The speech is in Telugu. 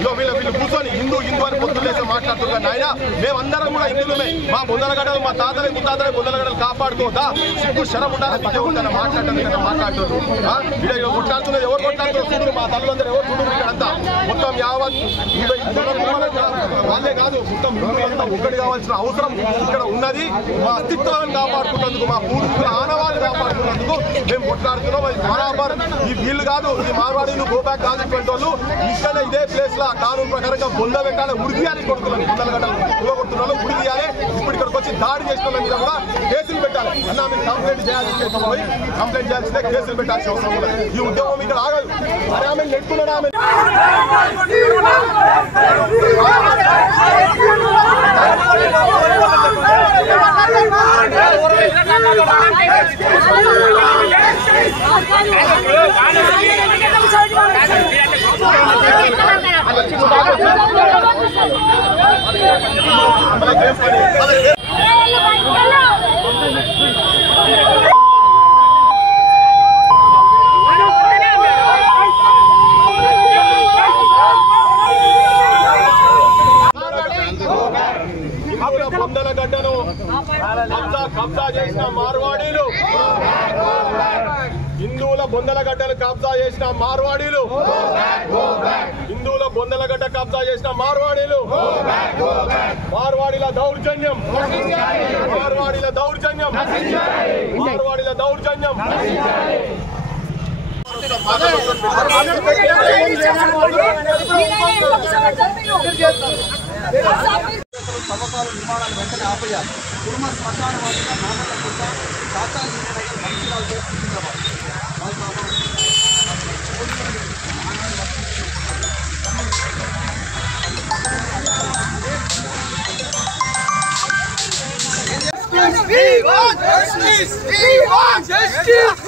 వీళ్ళు కూర్చొని హిందూ అని పొద్దులేసి మాట్లాడుతున్నారు నాయన. మేమందరం కూడా హిందువులమే. మా బొందలగడ్డలు మా తాతలే ముత్తాతలే బొందలగడ్డలు కాపాడుకోదా సిగ్గు శరం ఉండాలి. విద్య ఉందని మాట్లాడుతున్నారు. కొట్లాడుతున్నది ఎవరు కొట్లాడుతున్నారు చూడు. మా తల్లులందరూ ఎవరు చూడు. ఇక్కడంతా మొత్తం యావత్ వాళ్ళే కాదు మొత్తం హిందువులంతా ఒక్కటి కావాల్సిన అవసరం ఇక్కడ ఉన్నది. మా అస్తిత్వాన్ని కాపాడుకున్నందుకు మా పూర్వీకుల ఆనవాళ్ళు కాపాడుకున్నందుకు మేము కొట్లాడుతున్నాం. అది బరాబర్. ఈ వీళ్ళు కాదు, ఇది మార్వాడీలు గోబ్యాక్ కాదు. ఇటువంటి వాళ్ళు ఇక్కడ ఇదే ప్లేస్ లో కానూన్ ప్రకారంగా బొంద పెట్టాలి. ఉడిదియాలి కొడుతున్నాను బొందలగడ్డలు కొడుతున్నాను ఉడిదియాలి. ఇప్పుడు ఇక్కడికి వచ్చి దాడి చేసిన వాళ్ళ మీద కూడా కేసులు పెట్టాలి. అన్నా మీరు కంప్లైంట్ చేయాల్సిందే. కంప్లైంట్ చేయాల్సిందే. కేసులు పెట్టాల్సిన అవసరం కూడా. ఈ ఉద్యమం ఇక్కడ ఆగదు. అరే ఆమె నెట్టుకున్నాడు. ఆమె బొందలగడ్డను కబ్జా చేసిన మార్వాడీలు, హిందువుల బొందలగడ్డను కబ్జా చేసిన మార్వాడీలు, హిందువుల బొందలగడ్డ కబ్జా చేసిన మార్వాడీలు, మార్వాడీల దౌర్జన్యం, మార్వాడీల దౌర్జన్యం, మార్వాడీల దౌర్జన్యం. తవ్వకాలు నిర్మాణాలు వెంటనే ఆపేయాలి. కుటుంబ శ్మశాన వాటిగా నామకం శాస్త్రాలు మంచిరాలు చేస్తున్నారు. We want justice! We want justice!